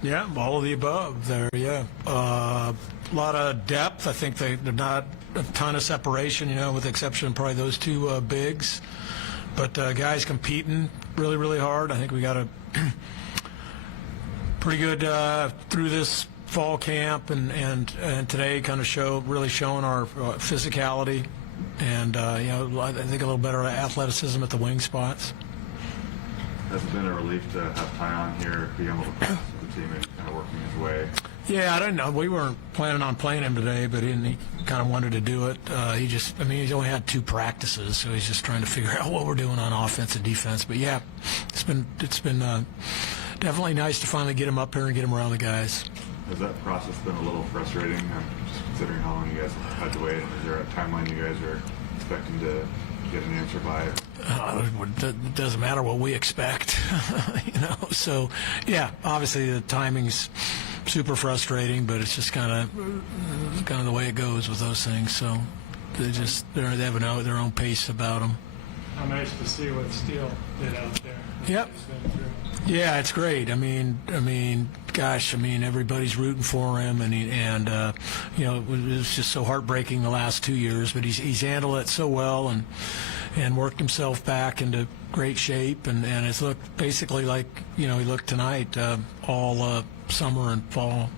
Yeah, all of the above there, yeah. A lot of depth. I think they're not a ton of separation, with the exception of probably those two bigs. But guys competing really, really hard. I think we got a pretty good through this fall camp and today kind of really showing our physicality and, I think a little better athleticism at the wing spots. Has it been a relief to have Tyon here, being able to practice with the team and kind of working his way? Yeah, I don't know. We weren't planning on playing him today, but he kind of wanted to do it. He's only had 2 practices, so he's just trying to figure out what we're doing on offense and defense. But yeah, it's been definitely nice to finally get him up here and get him around the guys. Has that process been a little frustrating, just considering how long you guys have had to wait? And is there a timeline you guys are expecting to get an answer by? It doesn't matter what we expect, So, yeah, obviously the timing's super frustrating, but it's just kind of the way it goes with those things. So they have their own pace about them. How nice to see what Steele did out there. Yep. Yeah, it's great. Gosh, everybody's rooting for him, and it was just so heartbreaking the last 2 years, but he's handled it so well and worked himself back into great shape, and it's looked basically like, he looked tonight all summer and fall.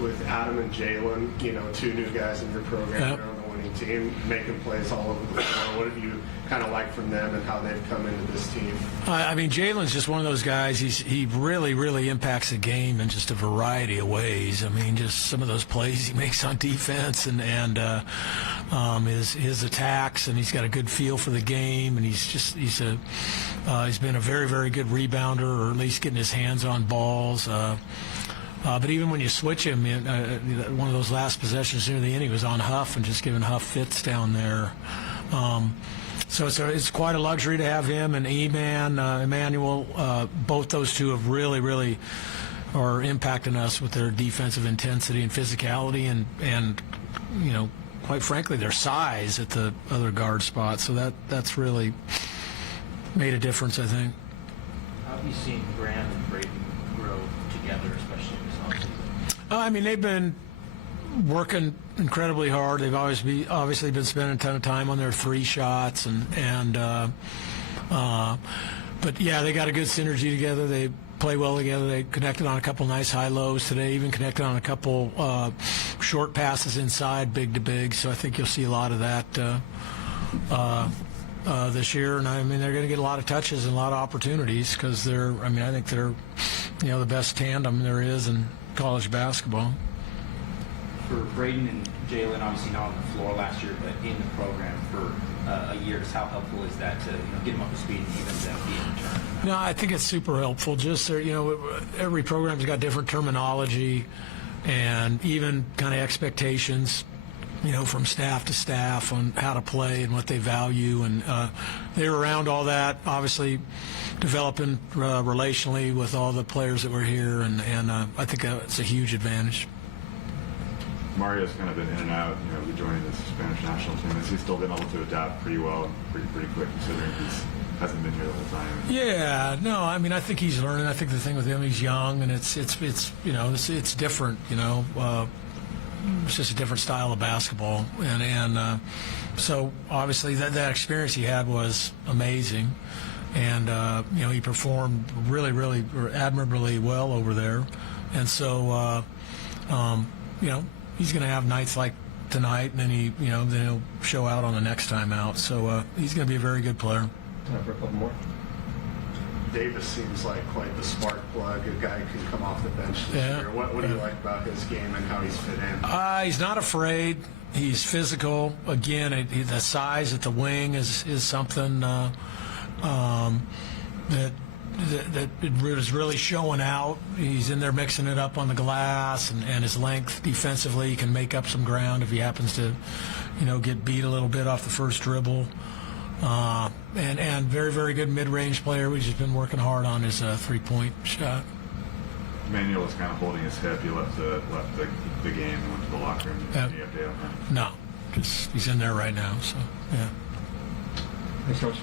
With Adam and Jalen, 2 new guys in your program, Yep. They're on the winning team, making plays all over the floor. What have you kind of liked from them and how they've come into this team? Jalen's just one of those guys. He really, really impacts the game in just a variety of ways. Just some of those plays he makes on defense and his attacks, and he's got a good feel for the game, and he's been a very, very good rebounder, or at least getting his hands on balls. But even when you switch him, one of those last possessions near the end, he was on Huff and just giving Huff fits down there. So it's quite a luxury to have him and Emmanuel. Both those two have really, really are impacting us with their defensive intensity and physicality and quite frankly, their size at the other guard spot. So that's really made a difference, I think. How have you seen Graham and Braden grow together, especially in this offseason? They've been working incredibly hard. They've obviously been spending a ton of time on their 3 shots, but yeah, they got a good synergy together. They play well together. They connected on a couple nice high lows today. Even connected on a couple short passes inside, big to big. So I think you'll see a lot of that this year. And they're going to get a lot of touches and a lot of opportunities because I think they're the best tandem there is in college basketball. For Braden and Jalen, obviously not on the floor last year, but in the program for a year, how helpful is that to get them up to speed and even them being returned? No, I think it's super helpful. Just every program's got different terminology and even kind of expectations, from staff to staff on how to play and what they value, and they're around all that, obviously developing relationally with all the players that were here, and I think it's a huge advantage. Mario's kind of been in and out, joining the Spanish national team. Has he still been able to adapt pretty well and pretty quick, considering he hasn't been here the whole time? Yeah, no, I think he's learning. I think the thing with him, he's young, and it's different, it's just a different style of basketball, and so obviously that experience he had was amazing, and he performed really, really admirably well over there, and so he's going to have nights like tonight, and then then he'll show out on the next time out. So he's going to be a very good player. Time for a couple more. Davis seems like quite the spark plug, a guy who can come off the bench this year. What do you like about his game and how he's fit in? He's not afraid. He's physical. Again, the size at the wing is something that is really showing out. He's in there mixing it up on the glass, and his length defensively, he can make up some ground if he happens to, get beat a little bit off the first dribble. And very, very good mid-range player. We've just been working hard on his 3-point shot. Emmanuel was kind of holding his hip. He left the game and went to the locker room. Any update on that? No, just he's in there right now. So yeah. Thanks, Coach.